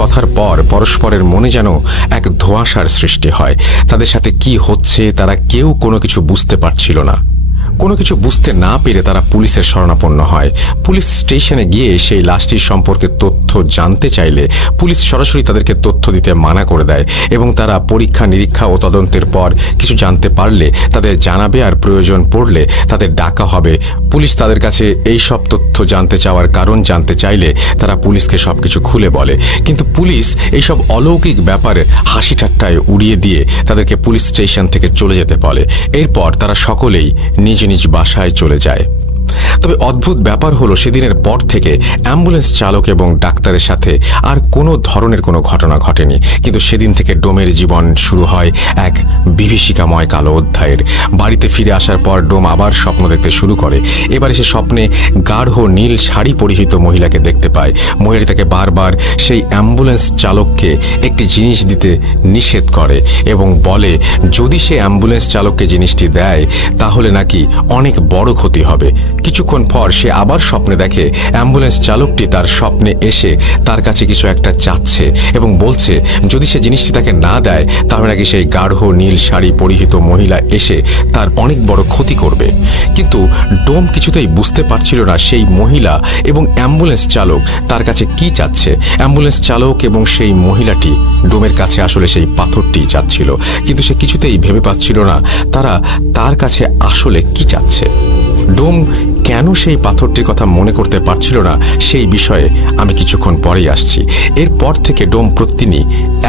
কথার পর পরস্পরের মনে যেন এক ধোঁয়াশার সৃষ্টি হয়। তাদের সাথে কি হচ্ছে তারা কেউ কোনো কিছু বুঝতে পারছিল না। কোনো কিছু বুঝতে না পেরে তারা পুলিশের শরণাপন্ন হয়। পুলিশ স্টেশনে গিয়ে সেই লাশটির সম্পর্কে তথ্য জানতে চাইলে পুলিশ সরাসরি তাদেরকে তথ্য দিতে মানা করে দেয় এবং তারা পরীক্ষা নিরীক্ষা ও তদন্তের পর কিছু জানতে পারলে তাদের জানাবে, আর প্রয়োজন পড়লে তাদের ডাকা হবে। পুলিশ তাদের কাছে এই সব তথ্য জানতে চাওয়ার কারণ জানতে চাইলে তারা পুলিশকে সবকিছু খুলে বলে, কিন্তু পুলিশ এইসব অলৌকিক ব্যাপারে হাসি ঠাট্টায় উড়িয়ে দিয়ে তাদেরকে পুলিশ স্টেশন থেকে চলে যেতে বলে। এরপর তারা সকলেই নিজ নিজ বাসায় চলে যায়। তবে অদ্ভুত ব্যাপার হলো, সেদিনের পর থেকে অ্যাম্বুলেন্স চালক এবং ডাক্তারের সাথে আর কোনো ধরনের কোনো ঘটনা ঘটেনি, কিন্তু সেদিন থেকে ডোমের জীবন শুরু হয় এক বিভীষিকাময় কালো অধ্যায়ের। বাড়িতে ফিরে আসার পর ডোম আবার স্বপ্ন দেখতে শুরু করে। এবারে সে স্বপ্নে গাঢ় নীল শাড়ি পরিহিত মহিলাকে দেখতে পায়। মহিলাটি তাকে বারবার সেই অ্যাম্বুলেন্স চালককে একটি জিনিস দিতে নিষেধ করে এবং বলে যদি সে অ্যাম্বুলেন্স চালককে জিনিসটি দেয় তাহলে নাকি অনেক বড় ক্ষতি হবে। কিছুক্ষণ পর সে আবার স্বপ্নে দেখে অ্যাম্বুলেন্স চালকটি তার স্বপ্নে এসে তার কাছে কিছু একটা চাচ্ছে এবং বলছে যদি সে জিনিসটি তাকে না দেয় তাহলে নাকি সেই গাঢ় নীল শাড়ি পরিহিত মহিলা এসে তার অনেক বড় ক্ষতি করবে। কিন্তু ডোম কিছুতেই বুঝতে পারছিল না সেই মহিলা এবং অ্যাম্বুলেন্স চালক তার কাছে কি চাচ্ছে। অ্যাম্বুলেন্স চালক এবং সেই মহিলাটি ডোমের কাছে আসলে সেই পাথরটি চাচ্ছিল, কিন্তু সে কিছুতেই ভেবে পাচ্ছিল না তারা তার কাছে আসলে কি চাচ্ছে। ডোম কেন সেই পাথরটির কথা মনে করতে পারছিল না সেই বিষয়ে আমি কিছুক্ষণ পরেই আসছি। এরপর থেকে ডোম প্রতিদিনই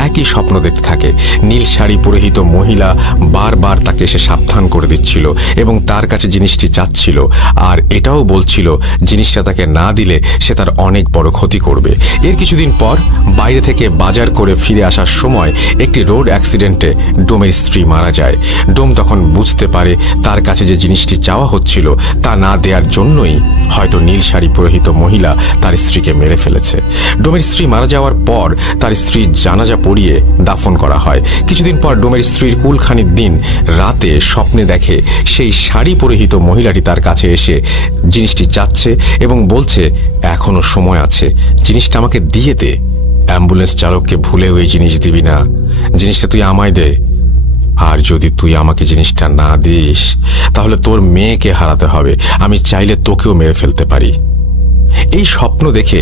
একই স্বপ্ন দেখতে থাকে। নীল শাড়ি পরিহিত মহিলা বারবার তাকে এসে সাবধান করে দিচ্ছিল এবং তার কাছে জিনিসটি চাচ্ছিল, আর এটাও বলছিল জিনিসটা তাকে না দিলে সে তার অনেক বড় ক্ষতি করবে। এর কিছুদিন পর বাইরে থেকে বাজার করে ফিরে আসার সময় একটি রোড অ্যাক্সিডেন্টে ডোমের স্ত্রী মারা যায়। ডোম তখন বুঝতে পারে তার কাছে যে জিনিসটি চাওয়া হচ্ছিল তা না দেওয়ার জন্যই হয়তো নীল শাড়ি পরিহিত মহিলা তার স্ত্রীকে মেরে ফেলেছে। ডোমের স্ত্রী মারা যাওয়ার পর তার স্ত্রীর জানাজা পড়িয়ে দাফন করা হয়। কিছুদিন পর ডোমের স্ত্রীর কুলখানির দিন রাতে স্বপ্নে দেখে সেই শাড়ি পরিহিত মহিলাটি তার কাছে এসে জিনিসটি চাচ্ছে এবং বলছে এখনো সময় আছে, জিনিসটা আমাকে দিয়ে দে। অ্যাম্বুলেন্স চালককে ভুলেও এই জিনিস দিবি না, জিনিসটা তুই আমায় দে। আর যদি তুই আমাকে জিনিসটা না দিস তাহলে তোর মেয়েকে হারাতে হবে, আমি চাইলে তোকেও মেরে ফেলতে পারি। এই স্বপ্ন দেখে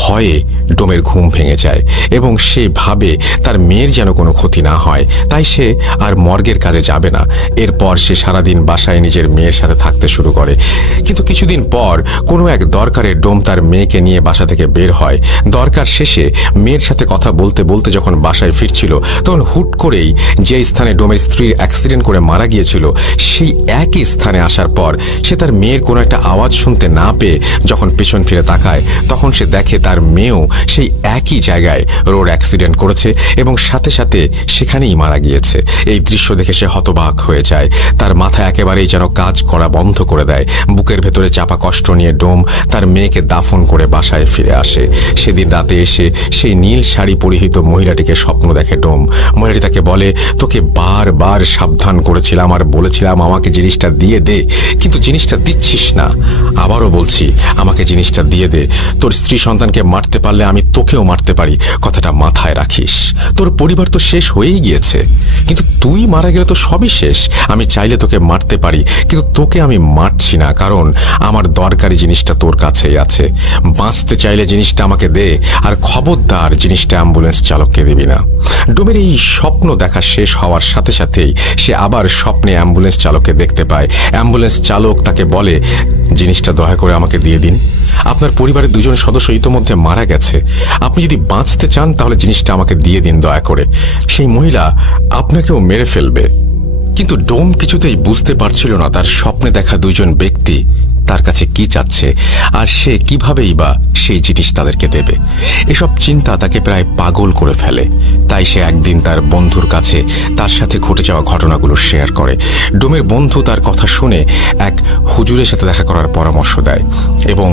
ভয়ে ডোমের ঘুম ভেঙে যায় এবং সে ভাবে তার মেয়ের যেন কোনো ক্ষতি না হয়, তাই সে আর মর্গের কাজে যাবে না। এরপর সে সারাদিন বাসায় নিজের মেয়ের সাথে থাকতে শুরু করে। কিন্তু কিছুদিন পর কোনো এক দরকারে ডোম তার মেয়েকে নিয়ে বাসা থেকে বের হয়। দরকার শেষে মেয়ের সাথে কথা বলতে বলতে যখন বাসায় ফিরছিল তখন হুট করেই যে স্থানে ডোমের স্ত্রীর অ্যাক্সিডেন্ট করে মারা গিয়েছিল সেই একই স্থানে আসার পর সে তার মেয়ের কোনো একটা আওয়াজ শুনতে না পেয়ে যখন পেছন ফিরে তাকায় তখন সে দেখে তার মেয়েও সেই একই জায়গায় রোড অ্যাক্সিডেন্ট করেছে এবং সাথে সাথে সেখানেই মারা গিয়েছে। এই দৃশ্য দেখে সে হতবাক হয়ে যায়। তার মাথা একেবারেই যেন কাজ করা বন্ধ করে দেয়। বুকের ভেতরে চাপা কষ্ট নিয়ে ডোম তার মেয়েকে দাফন করে বাসায় ফিরে আসে। সেদিন রাতে এসে সেই নীল শাড়ি পরিহিত মহিলাটিকে স্বপ্ন দেখে ডোম। মহিলাটি তাকে বলে তোকে বারবার সাবধান করেছিলাম আর বলেছিলাম আমাকে জিনিসটা দিয়ে দে, কিন্তু জিনিসটা দিচ্ছিস না। আবারও বলছি আমাকে জিনিসটা দিয়ে দে, তোর স্ত্রী সন্তানকে মারতে পারলে আমি তোকেও মারতে পারি, কথাটা মাথায় রাখিস। তোর পরিবার তো শেষ হয়েই গিয়েছে, কিন্তু তুই মারা গেলে তো সবই শেষ। আমি চাইলে তোকে মারতে পারি, কিন্তু তোকে আমি মারছি না, কারণ আমার দরকারি জিনিসটা তোর কাছেই আছে। বাঁচতে চাইলে জিনিসটা আমাকে দে, আর খবরদার জিনিসটা অ্যাম্বুলেন্স চালককে দিবি না। ডোমের এই স্বপ্ন দেখা শেষ হওয়ার সাথে সাথেই সে আবার স্বপ্নে অ্যাম্বুলেন্স চালককে দেখতে পায়। অ্যাম্বুলেন্স চালক তাকে বলে জিনিসটা দয়া করে আমাকে দিয়ে দিন, আপনার পরিবারের দুজন সদস্য ইতোমধ্যে মারা গেছে, আপনি যদি বাঁচতে চান তাহলে জিনিসটা আমাকে দিয়ে দিন দয়া করে, সেই মহিলা আপনাকেও মেরে ফেলবে। কিন্তু ডোম কিছুতেই বুঝতে পারছিল না তার স্বপ্নে দেখা দুজন ব্যক্তি তার কাছে কি চাচ্ছে আর সে কিভাবেই বা সেই জিনিস তাদেরকে দেবে। এসব চিন্তা তাকে প্রায় পাগল করে ফেলে। তাই সে একদিন তার বন্ধুর কাছে তার সাথে ঘটে যাওয়া ঘটনাগুলো শেয়ার করে। ডোমের বন্ধু তার কথা শুনে এক হুজুরের সাথে দেখা করার পরামর্শ দেয় এবং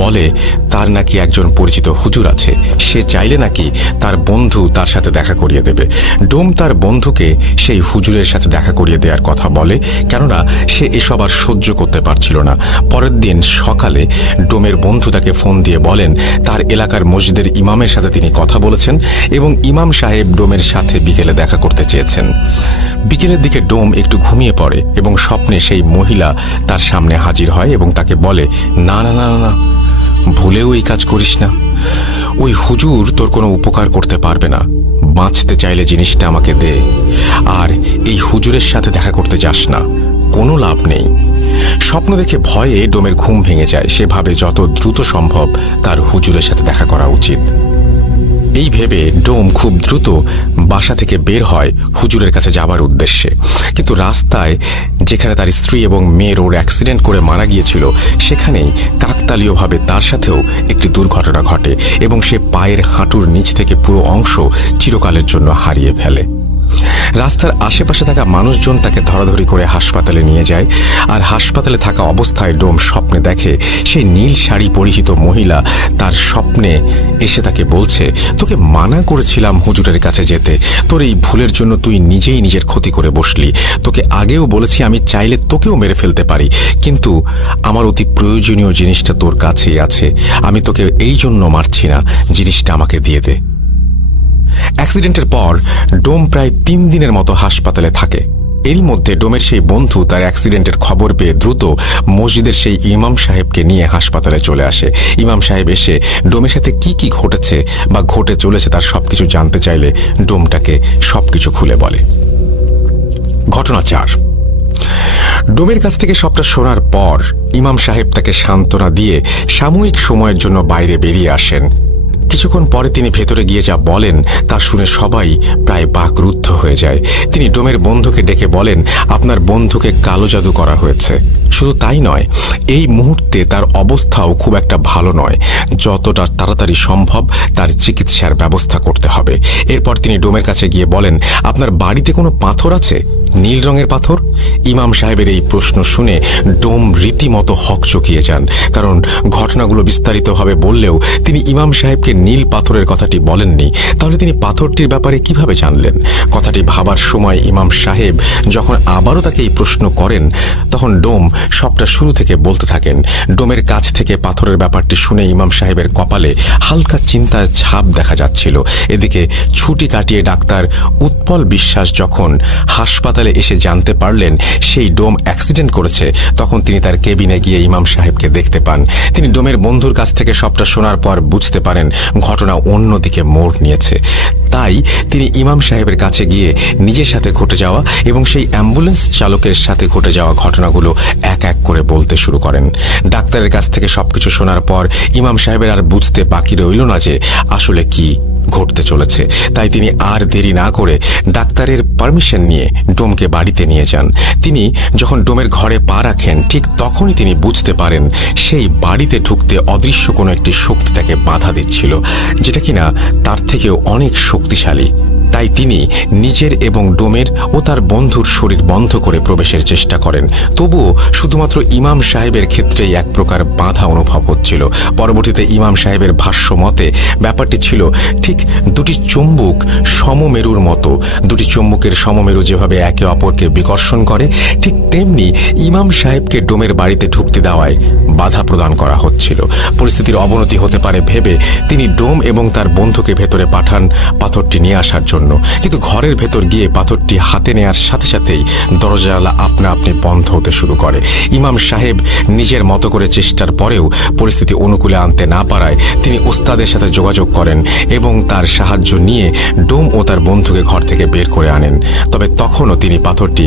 বলে তার নাকি একজন পরিচিত হুজুর আছে, সে চাইলে নাকি তার বন্ধু তার সাথে দেখা করিয়ে দেবে। ডোম তার বন্ধুকে সেই হুজুরের সাথে দেখা করিয়ে দেওয়ার কথা বলে, কেননা সে এসব আর সহ্য করতে পারছিল না। পরের দিন সকালে ডোমের বন্ধু তাকে ফোন দিয়ে বলেন তার এলাকার মসজিদের ইমামের সাথে তিনি কথা বলেছেন এবং ইমাম সাহেব ডোমের সাথে বিকেলে দেখা করতে চেয়েছেন। বিকেলের দিকে ডোম একটু ঘুমিয়ে পড়ে এবং স্বপ্নে সেই মহিলা তার সামনে হাজির হয় এবং তাকে বলে, না না না না, ভুলেও এই কাজ করিস না। ওই হুজুর তোর কোনো উপকার করতে পারবে না। বাঁচতে চাইলে জিনিসটা আমাকে দে, আর এই হুজুরের সাথে দেখা করতে যাস না, কোনো লাভ নেই। স্বপ্ন দেখে ভয়ে ডোমের ঘুম ভেঙে যায়। সে ভাবে যত দ্রুত সম্ভব তার হুজুরের সাথে দেখা করা উচিত। এই ভেবে ডোম খুব দ্রুত বাসা থেকে বের হয় হুজুরের কাছে যাবার উদ্দেশ্যে। কিন্তু রাস্তায় যেখানে তার স্ত্রী এবং মেয়ের ওর অ্যাক্সিডেন্ট করে মারা গিয়েছিল, সেখানেই কাকতালীয়ভাবে তার সাথেও একটি দুর্ঘটনা ঘটে এবং সে পায়ের হাঁটুর নিচ থেকে পুরো অংশ চিরকালের জন্য হারিয়ে ফেলে। রাস্তার আশেপাশে থাকা মানুষজন তাকে ধরাধরি করে হাসপাতালে নিয়ে যায়। আর হাসপাতালে থাকা অবস্থায় ডোম স্বপ্নে দেখে সেই নীল শাড়ি পরিহিত মহিলা তার স্বপ্নে এসে তাকে বলছে, তোকে মানা করেছিলাম হুজুরের কাছে যেতে, তোর এই ভুলের জন্য তুই নিজেই নিজের ক্ষতি করে বসলি। তোকে আগেও বলেছি আমি চাইলে তোকেও মেরে ফেলতে পারি, কিন্তু আমার অতি প্রয়োজনীয় জিনিসটা তোর কাছেই আছে। আমি তোকে এই জন্য মারছি না, জিনিসটা আমাকে দিয়ে দে। অ্যাক্সিডেন্টের পর ডোম প্রায় 3 দিনের মতো হাসপাতালে থাকে। এরই মধ্যে ডোমের সেই বন্ধু তার অ্যাক্সিডেন্টের খবর পেয়ে দ্রুত মসজিদের সেই ইমাম সাহেবকে নিয়ে হাসপাতালে চলে আসে। ইমাম সাহেব এসে ডোমের সাথে কি কি ঘটেছে বা ঘটে চলেছে তার সবকিছু জানতে চাইলে ডোমটাকে সবকিছু খুলে বলে। ঘটনা 4। ডোমের কাছ থেকে সবটা শোনার পর ইমাম সাহেব তাকে সান্ত্বনা দিয়ে সাময়িক সময়ের জন্য বাইরে বেরিয়ে আসেন। কিছুক্ষণ পরে তিনি ভেতরে গিয়ে যা বলেন তা শুনে সবাই প্রায় বাকরুদ্ধ হয়ে যায়। তিনি ডোমের বন্ধুকে ডেকে বলেন, আপনার বন্ধুকে কালো জাদু করা হয়েছে। শুধু তাই নয়, এই মুহূর্তে তার অবস্থাও খুব একটা ভালো নয়। যতটা তাড়াতাড়ি সম্ভব তার চিকিৎসার ব্যবস্থা করতে হবে। এরপর তিনি ডোমের কাছে গিয়ে বলেন, আপনার বাড়িতে কোনো পাথর আছে, নীল রঙের পাথর? ইমাম সাহেবের এই প্রশ্ন শুনে ডোম রীতিমতো হকচকিয়ে যান, কারণ ঘটনাগুলো বিস্তারিতভাবে বললেও তিনি ইমাম সাহেবকে নীল পাথরের কথাটি বলেননি। তাহলে তিনি পাথরটির ব্যাপারে কিভাবে জানলেন? কথাটি ভাবার সময় ইমাম সাহেব যখন আবারও তাকে এই প্রশ্ন করেন, তখন ডোম সবটা শুরু থেকে বলতে থাকেন। ডোমের কাছ থেকে পাথরের ব্যাপারটি শুনে ইমাম সাহেবের কপালে হালকা চিন্তার ছাপ দেখা যাচ্ছিল। এদিকে ছুটি কাটিয়ে ডাক্তার উৎপল বিশ্বাস যখন হাসপাতালে এসে জানতে পারলেন সেই ডোম অ্যাক্সিডেন্ট করেছে, তখন তিনি তার কেবিনে গিয়ে ইমাম সাহেবকে দেখতে পান। তিনি ডোমের বন্ধুর কাছ থেকে সবটা শোনার পর বুঝতে পারেন ঘটনা অন্যদিকে মোড় নিয়েছে। তাই তিনি ইমাম সাহেবের কাছে গিয়ে নিজের সাথে ঘটে যাওয়া এবং সেই অ্যাম্বুলেন্স চালকের সাথে ঘটে যাওয়া ঘটনাগুলো এক এক করে বলতে শুরু করেন। ডাক্তারের কাছ থেকে সবকিছু শোনার পর ইমাম সাহেবের আর বুঝতে বাকি রইল না যে আসলে কি ঘটতে চলেছে। তাই তিনি আর দেরি না করে ডাক্তারের পারমিশন নিয়ে ডোমকে বাড়িতে নিয়ে যান। তিনি যখন ডোমের ঘরে পা রাখেন, ঠিক তখনই তিনি বুঝতে পারেন সেই বাড়িতে ঢুকতে অদৃশ্য কোনো একটি শক্তি তাকে বাধা দিচ্ছিল, যেটা কিনা তার থেকেও অনেক শক্তিশালী। তাই তিনি নিজের এবং ডোমের ও তার বন্ধুর শরীর বন্ধ করে প্রবেশের চেষ্টা করেন। তবুও শুধুমাত্র ইমাম সাহেবের ক্ষেত্রেই এক প্রকার বাধা অনুভব হচ্ছিল। পরবর্তীতে ইমাম সাহেবের ভাষ্য মতে ব্যাপারটি ছিল ঠিক দুটি চুম্বক সমমেরুর মতো। দুটি চুম্বকের সমমেরু যেভাবে একে অপরকে বিকর্ষণ করে, ঠিক তেমনি ইমাম সাহেবকে ডোমের বাড়িতে ঢুকতে দেওয়ায় বাধা প্রদান করা হচ্ছিল। পরিস্থিতির অবনতি হতে পারে ভেবে তিনি ডোম এবং তার বন্ধুকে ভেতরে পাঠান পাথরটি নিয়ে আসার জন্য। কিন্তু ঘরের ভেতর গিয়ে পাথরটি হাতে নেয়ার সাথে সাথেই দরজা আপনা আপনি বন্ধ হতে শুরু করে। ইমাম সাহেব নিজের মতো করে চেষ্টার পরেও পরিস্থিতি অনুকূলে আনতে না পারায় তিনি ওস্তাদের সাথে যোগাযোগ করেন এবং তার সাহায্য নিয়ে ডোম ও তার বন্ধুকে ঘর থেকে বের করে আনেন। তবে তখনও তিনি পাথরটি